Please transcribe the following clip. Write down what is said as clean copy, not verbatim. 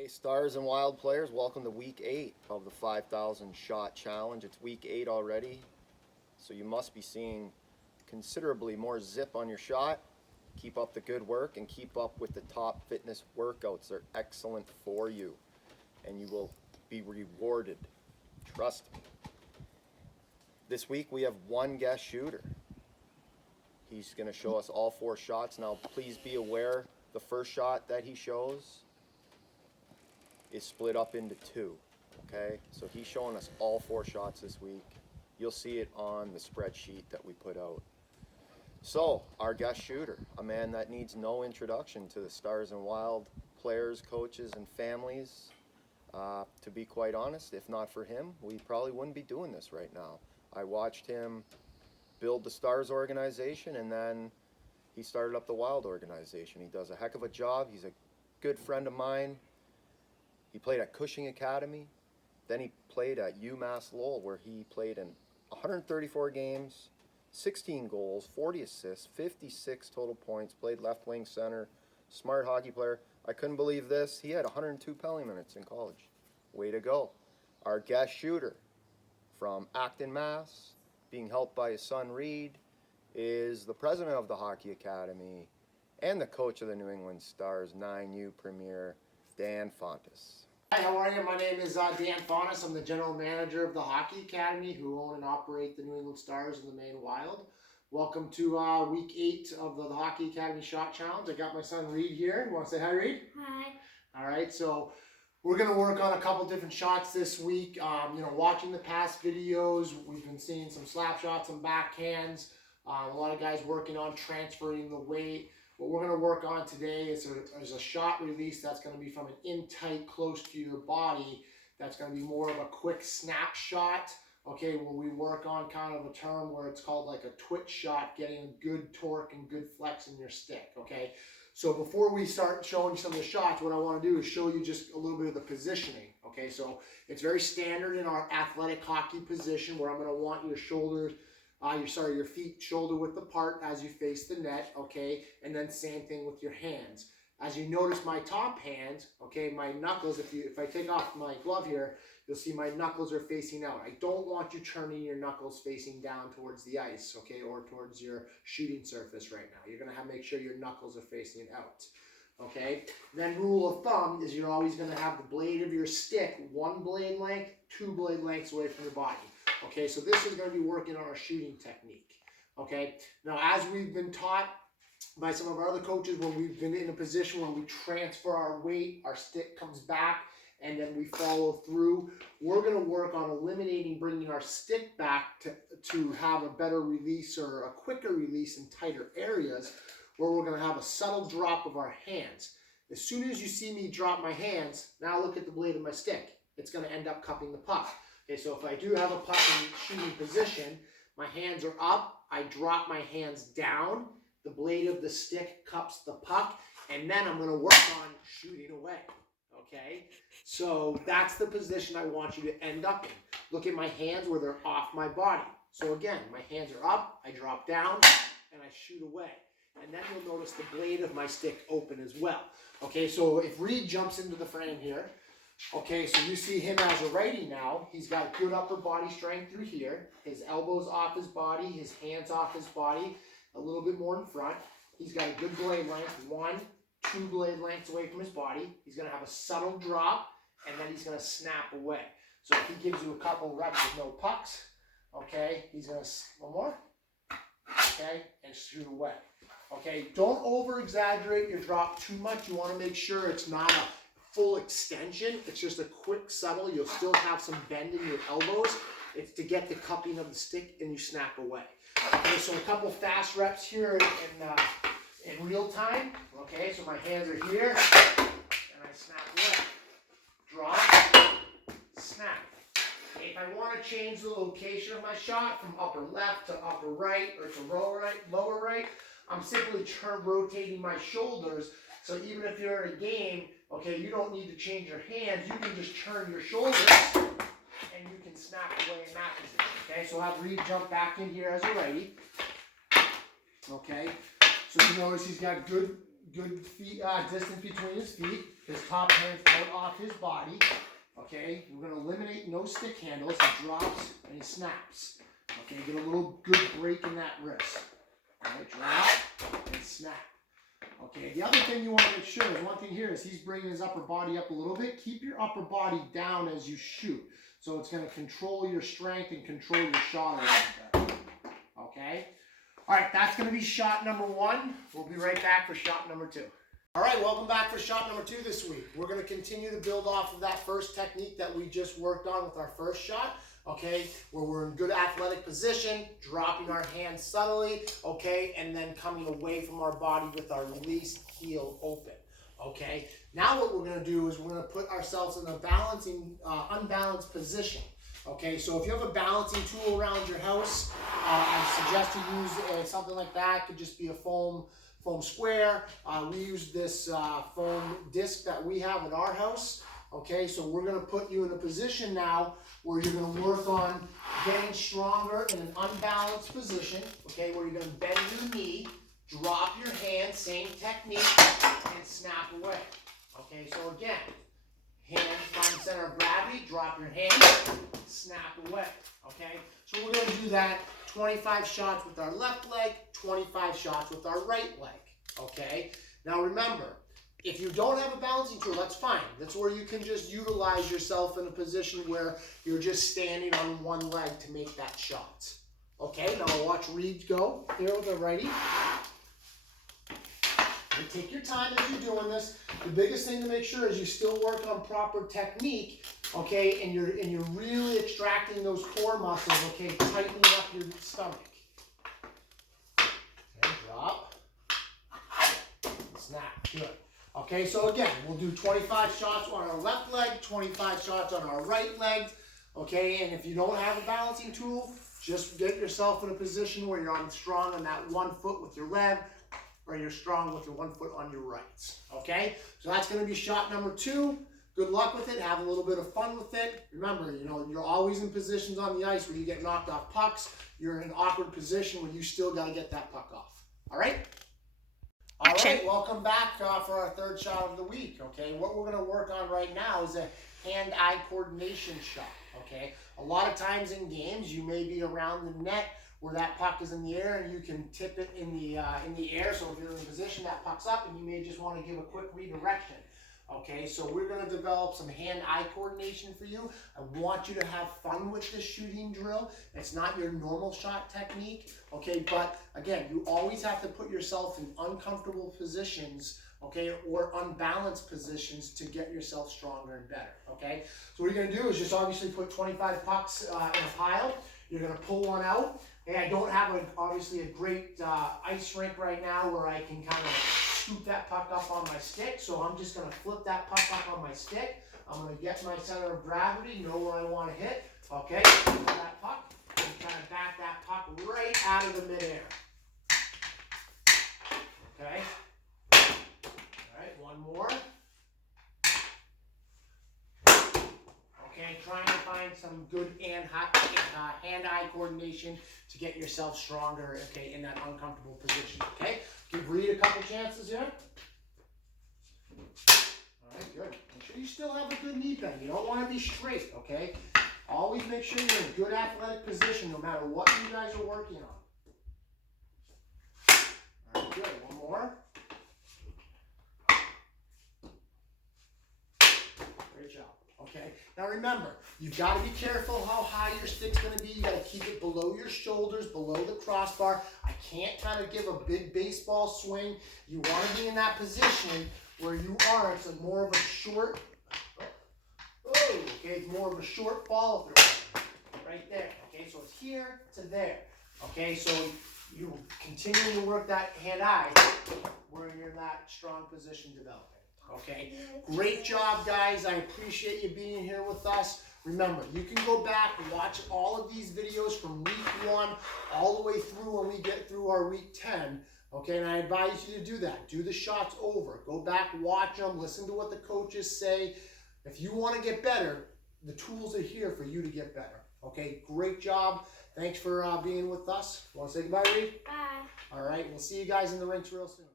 Hey Stars and Wild players, welcome to week 8 of the 5,000 shot challenge. It's week 8 already, so you must be seeing considerably more zip on your shot. Keep up the good work and keep up with the top fitness workouts. They're excellent for you and you will be rewarded. Trust me. This week we have one guest shooter. He's going to show us all 4 shots. Now please be aware the first shot that he shows is split up into 2, okay? So he's showing us all 4 shots this week. You'll see it on the spreadsheet that we put out. So, our guest shooter, a man that needs no introduction to the Stars and Wild players, coaches, and families. To be quite honest, if not for him, we probably wouldn't be doing this right now. I watched him build the Stars organization, and then he started up the Wild organization. He does a heck of a job. He's a good friend of mine. He played at Cushing Academy, then he played at UMass Lowell, where he played in 134 games, 16 goals, 40 assists, 56 total points, played left wing center, smart hockey player. I couldn't believe this. He had 102 penalty minutes in college. Way to go. Our guest shooter from Acton, Mass., being helped by his son Reed, is the president of the Hockey Academy and the coach of the New England Stars 9U Premier, Dan Fontes. Hi, how are you? My name is Dan Fontes. I'm the general manager of the Hockey Academy, who own and operate the New England Stars and the Maine Wild. Welcome to week 8 of the Hockey Academy Shot Challenge. I got my son Reed here. You want to say hi, Reed? Hi. All right, so we're going to work on a couple different shots this week. Watching the past videos, we've been seeing some slap shots, some backhands. A lot of guys working on transferring the weight. What we're going to work on today is a shot release that's going to be from an in-tight, close to your body. That's going to be more of a quick snapshot, okay, where we work on kind of a term where it's called like a twitch shot, getting good torque and good flex in your stick, okay? So before we start showing you some of the shots, what I want to do is show you just a little bit of the positioning, okay? So it's very standard in our athletic hockey position where I'm going to want your shoulders, your feet shoulder width apart as you face the net, okay? And then same thing with your hands. As you notice my top hands, okay, my knuckles, if I take off my glove here, you'll see my knuckles are facing out. I don't want you turning your knuckles facing down towards the ice, okay, or towards your shooting surface right now. You're gonna make sure your knuckles are facing out, okay? Then rule of thumb is you're always gonna have the blade of your stick 1 blade length, 2 blade lengths away from your body. Okay, so this is going to be working on our shooting technique. Okay, now as we've been taught by some of our other coaches, when we've been in a position where we transfer our weight, our stick comes back, and then we follow through, we're going to work on eliminating bringing our stick back to have a better release or a quicker release in tighter areas, where we're going to have a subtle drop of our hands. As soon as you see me drop my hands, now look at the blade of my stick. It's going to end up cupping the puck. Okay, so if I do have a puck in shooting position, my hands are up, I drop my hands down, the blade of the stick cups the puck, and then I'm going to work on shooting away. Okay, so that's the position I want you to end up in. Look at my hands where they're off my body. So again, my hands are up, I drop down, and I shoot away. And then you'll notice the blade of my stick open as well. Okay, so if Reed jumps into the frame here, okay, so you see him as a righty now. He's got good upper body strength through here. His elbows off his body, his hands off his body, a little bit more in front. He's got a good blade length, 1, 2 blade lengths away from his body. He's going to have a subtle drop, and then he's going to snap away. So if he gives you a couple reps with no pucks, okay, he's going to, one more, okay, and shoot away. Okay, don't over-exaggerate your drop too much. You want to make sure it's not a full extension. It's just a quick subtle. You'll still have some bend in your elbows. It's to get the cupping of the stick and you snap away. Okay, so a couple fast reps here in real time. Okay, so my hands are here and I snap away. Drop, snap. Okay, if I want to change the location of my shot from upper left to upper right or to lower right, I'm simply rotating my shoulders. So even if you're in a game, okay, you don't need to change your hands. You can just turn your shoulders and you can snap away in that position. Okay, so I'll have Reed jump back in here as a righty. Okay, so you notice he's got good good feet, distance between his feet. His top hand's out off his body. Okay, we're going to eliminate no stick handles. He drops and he snaps. Okay, get a little good break in that wrist. All right, drop and snap. Okay, the other thing you want to make sure is, one thing here is he's bringing his upper body up a little bit. Keep your upper body down as you shoot. So it's going to control your strength and control your shot a little bit. Okay? All right, that's going to be shot number 1. We'll be right back for shot number 2. All right, welcome back for shot number 2 this week. We're going to continue to build off of that first technique that we just worked on with our first shot. Okay, where we're in good athletic position, dropping our hands subtly, okay, and then coming away from our body with our release, heel open. Okay, now what we're going to do is we're going to put ourselves in a unbalanced position. Okay, so if you have a balancing tool around your house, I suggest you use something like that. It could just be a foam square. We use this foam disc that we have at our house. Okay, so we're going to put you in a position now where you're going to work on getting stronger in an unbalanced position. Okay, where you're going to bend your knee, drop your hand, same technique, and snap away. Okay, so again, hands find center of gravity, drop your hand, snap away. Okay, so we're going to do that 25 shots with our left leg, 25 shots with our right leg. Okay, now remember, if you don't have a balancing tool, that's fine. That's where you can just utilize yourself in a position where you're just standing on one leg to make that shot. Okay, now watch Reed go here with the righty. And take your time as you're doing this. The biggest thing to make sure is you still work on proper technique, okay, and you're really extracting those core muscles, okay, tightening up your stomach. Okay, drop. Snap. Good. Okay, so again, we'll do 25 shots on our left leg, 25 shots on our right leg. Okay, and if you don't have a balancing tool, just get yourself in a position where you're strong on that one foot with your left, or you're strong with your one foot on your right. Okay, so that's going to be shot number 2. Good luck with it. Have a little bit of fun with it. Remember, you're always in positions on the ice where you get knocked off pucks. You're in an awkward position where you still got to get that puck off. All right? All right, welcome back for our third shot of the week. Okay, what we're going to work on right now is a hand-eye coordination shot. Okay, a lot of times in games, you may be around the net where that puck is in the air, and you can tip it in the air. So if you're in position, that puck's up, and you may just want to give a quick redirection. Okay, so we're going to develop some hand-eye coordination for you. I want you to have fun with this shooting drill. It's not your normal shot technique, okay? But again, you always have to put yourself in uncomfortable positions, okay, or unbalanced positions to get yourself stronger and better, okay? So what you're going to do is just obviously put 25 pucks in a pile. You're going to pull one out. Hey, I don't have obviously a great ice rink right now where I can kind of scoop that puck up on my stick, so I'm just going to flip that puck up on my stick. I'm going to get my center of gravity, know where I want to hit. Okay, that puck, and kind of back that puck right out of the midair. Okay. All right, one more. Okay, trying to find some good hand-eye coordination to get yourself stronger, okay, in that uncomfortable position, okay? Give Reed a couple chances here. All right, good. Make sure you still have a good knee bend. You don't want to be straight, okay? Always make sure you're in a good athletic position no matter what you guys are working on. All right, good. One more. Great job. Okay, now remember, you've got to be careful how high your stick's going to be. You got to keep it below your shoulders, below the crossbar. I can't kind of give a big baseball swing. You want to be in that position where you are. It's more of a short, okay, it's more of a short follow through right there. Okay, so it's here to there. Okay, so you continue to work that hand-eye where you're in that strong position developing. Okay, great job, guys. I appreciate you being here with us. Remember, you can go back and watch all of these videos from week 1 all the way through when we get through our week 10. Okay, and I advise you to do that. Do the shots over. Go back, watch them, listen to what the coaches say. If you want to get better, the tools are here for you to get better. Okay, great job. Thanks for being with us. Want to say goodbye, Reed? Bye. All right, we'll see you guys in the rinks real soon.